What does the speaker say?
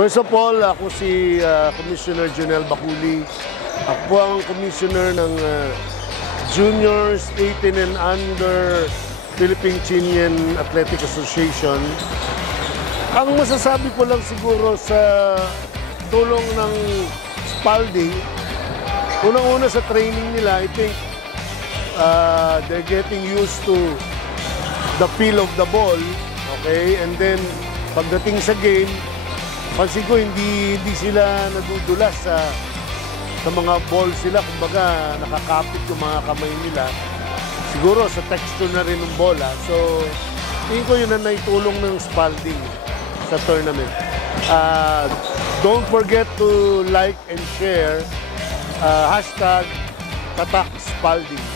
First of all, ako si Commissioner Jonel Baculi. Ako po ang Commissioner ng Juniors 18 and Under Philippine Chinian Athletic Association. Ang masasabi ko lang siguro sa tulong ng Spalding, unang-una sa training nila, I think they're getting used to the feel of the ball, okay? And then, pagdating sa game, pansin ko hindi sila nadudulas sa mga ball sila. Kumbaga, nakakapit yung mga kamay nila. Siguro sa texture na rin ng bola. So, tingin ko yun ang naitulong ng Spalding sa tournament. Don't forget to like and share #TatakSpalding.